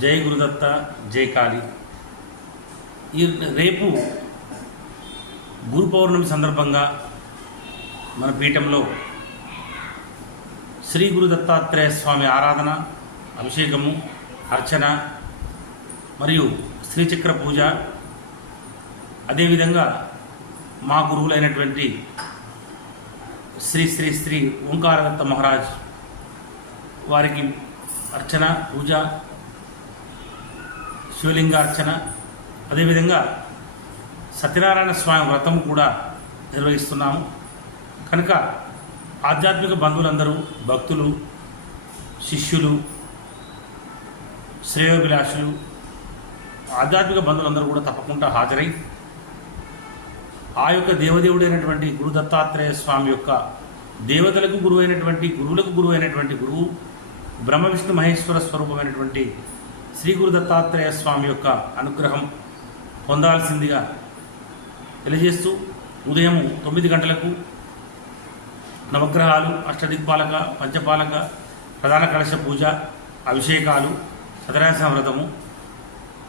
జై గురుదత్త జై కాళీ. ఈ రేపు గురు పౌర్ణమి సందర్భంగా మన పీఠంలో శ్రీ గురు దత్తాత్రేయ స్వామి ఆరాధన అభిషేకము అర్చన మరియు శ్రీచక్ర పూజ. అదేవిధంగా మా గురువులైనటువంటి శ్రీ శ్రీ శ్రీ ఓంకారదత్త మహారాజ్ వారికి అర్చన పూజ శివలింగార్చన అదేవిధంగా సత్యనారాయణ స్వామి వ్రతం కూడా నిర్వహిస్తున్నాము. కనుక ఆధ్యాత్మిక బంధువులందరూ భక్తులు శిష్యులు శ్రేయోభిలాషులు ఆధ్యాత్మిక బంధువులందరూ కూడా తప్పకుండా హాజరై ఆ యొక్క దేవదేవుడైనటువంటి గురు దత్తాత్రేయ స్వామి యొక్క దేవతలకు గురువైనటువంటి గురువులకు గురువైనటువంటి గురువు బ్రహ్మ విష్ణు మహేశ్వర స్వరూపమైనటువంటి శ్రీ గురు దత్తాత్రేయ స్వామి యొక్క అనుగ్రహం పొందాల్సిందిగా తెలియజేస్తూ ఉదయం తొమ్మిది గంటలకు నవగ్రహాలు అష్టదిక్పాలక పంచపాలక ప్రధాన కలశ పూజ అభిషేకాలు సత్యనారాయణ వ్రతము